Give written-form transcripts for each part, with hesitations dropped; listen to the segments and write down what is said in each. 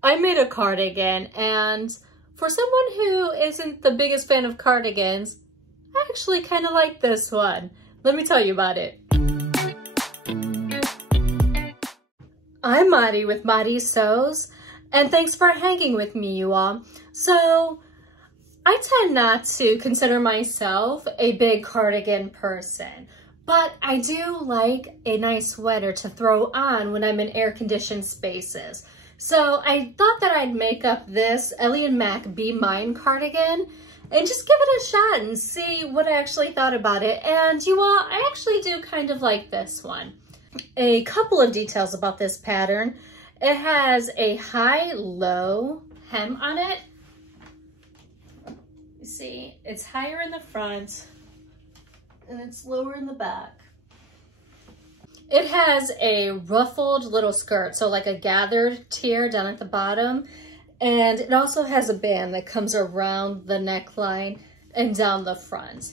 I made a cardigan, and for someone who isn't the biggest fan of cardigans, I actually kind of like this one. Let me tell you about it. I'm Madi with Madi Sews, and thanks for hanging with me, you all. So, I tend not to consider myself a big cardigan person, but I do like a nice sweater to throw on when I'm in air-conditioned spaces. So I thought that I'd make up this Ellie and Mac Be Mine cardigan and just give it a shot and see what I actually thought about it. And you all, I actually do kind of like this one. A couple of details about this pattern. It has a high-low hem on it. You see, it's higher in the front and it's lower in the back. It has a ruffled little skirt, so like a gathered tier down at the bottom. And it also has a band that comes around the neckline and down the front.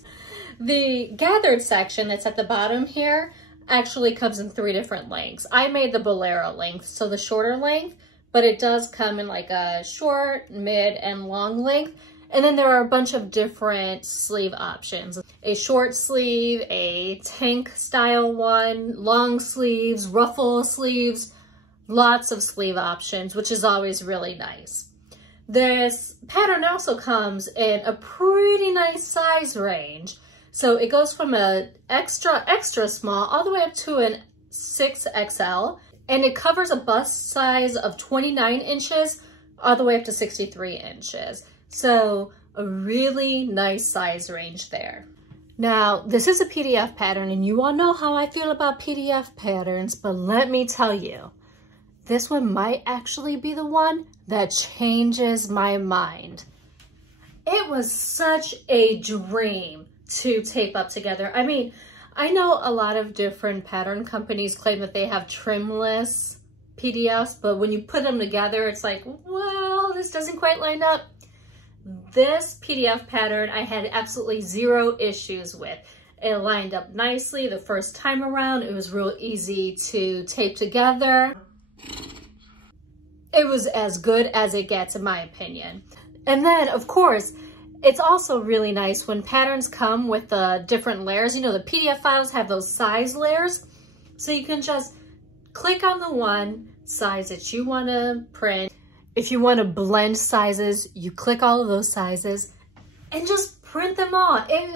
The gathered section that's at the bottom here actually comes in 3 different lengths. I made the Bolero length, so the shorter length, but it does come in like a short, mid, and long length. And then there are a bunch of different sleeve options. A short sleeve, a tank style one, long sleeves, ruffle sleeves, lots of sleeve options, which is always really nice. This pattern also comes in a pretty nice size range. So it goes from a extra small all the way up to an 6XL, and it covers a bust size of 29 inches all the way up to 63 inches. So a really nice size range there. Now, this is a PDF pattern, and you all know how I feel about PDF patterns, but let me tell you, this one might actually be the one that changes my mind. It was such a dream to tape up together. I mean, I know a lot of different pattern companies claim that they have trimless PDFs, but when you put them together, it's like, well, this doesn't quite line up. This PDF pattern I had absolutely 0 issues with. It lined up nicely the first time around. It was real easy to tape together. It was as good as it gets, in my opinion. And then, of course, it's also really nice when patterns come with the different layers. You know, the PDF files have those size layers. So you can just click on the one size that you want to print. If you want to blend sizes, you click all of those sizes and just print them all. It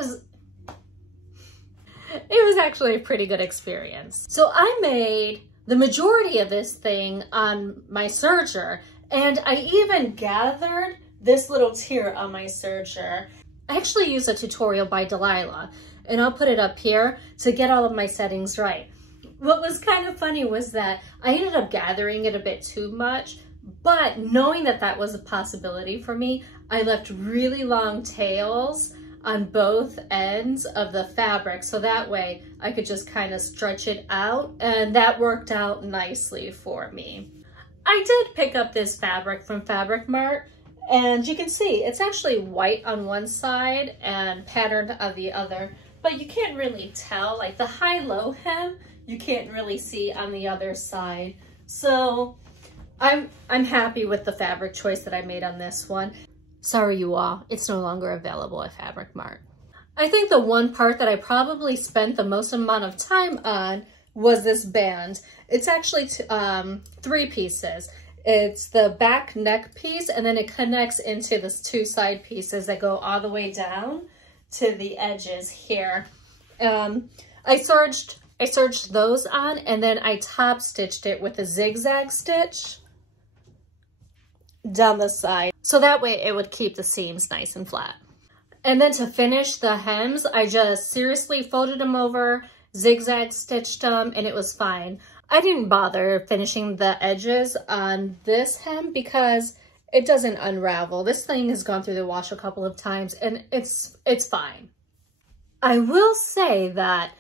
was actually a pretty good experience. So I made the majority of this thing on my serger, and I even gathered this little tier on my serger. I actually used a tutorial by Delilah, and I'll put it up here to get all of my settings right. What was kind of funny was that I ended up gathering it a bit too much, but knowing that that was a possibility for me, I left really long tails on both ends of the fabric, so that way I could just kind of stretch it out, and that worked out nicely for me. I did pick up this fabric from Fabric Mart, and you can see it's actually white on one side and patterned on the other, but you can't really tell, like the high-low hem, you can't really see on the other side. So I'm happy with the fabric choice that I made on this one. Sorry you all, it's no longer available at Fabric Mart. I think the one part that I probably spent the most amount of time on was this band. It's actually 3 pieces. It's the back neck piece, and then it connects into the 2 side pieces that go all the way down to the edges here. I serged those on, and then I top stitched it with a zigzag stitch down the side, so that way it would keep the seams nice and flat. And then to finish the hems, I just seriously folded them over, zigzag stitched them, and it was fine. I didn't bother finishing the edges on this hem because it doesn't unravel. This thing has gone through the wash a couple of times, and it's fine. I will say that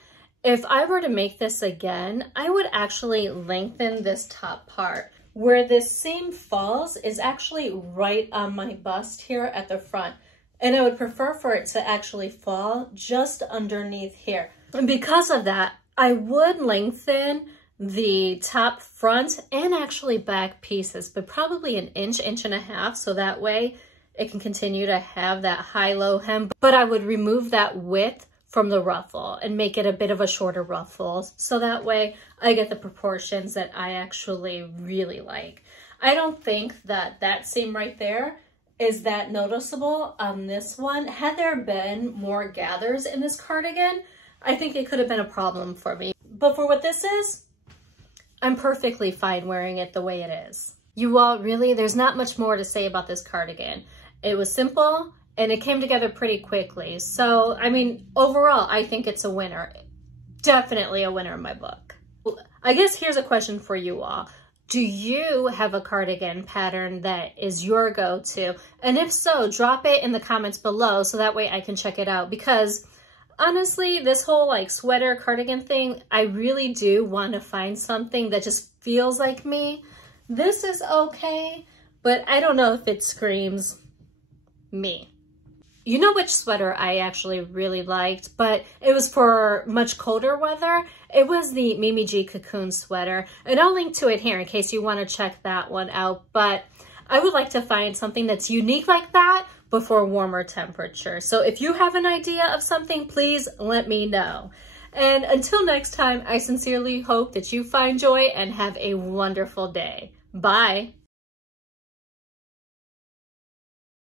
if I were to make this again, I would actually lengthen this top part. Where this seam falls is actually right on my bust here at the front. And I would prefer for it to actually fall just underneath here. And because of that, I would lengthen the top front and actually back pieces, but probably an inch, inch and a half, so that way it can continue to have that high-low hem. But I would remove that width from the ruffle and make it a bit of a shorter ruffle, so that way I get the proportions that I actually really like. I don't think that that seam right there is that noticeable on this one. Had there been more gathers in this cardigan, I think it could have been a problem for me. But for what this is, I'm perfectly fine wearing it the way it is. You all, really, there's not much more to say about this cardigan. It was simple and it came together pretty quickly. So, I mean, overall, I think it's a winner. Definitely a winner in my book. I guess here's a question for you all. Do you have a cardigan pattern that is your go-to? And if so, drop it in the comments below so that way I can check it out. Because honestly, this whole like sweater cardigan thing, I really do want to find something that just feels like me. This is okay, but I don't know if it screams me. You know which sweater I actually really liked, but it was for much colder weather. It was the Mimi G Cocoon sweater, and I'll link to it here in case you want to check that one out. But I would like to find something that's unique like that before warmer temperatures. So if you have an idea of something, please let me know. And until next time, I sincerely hope that you find joy and have a wonderful day. Bye.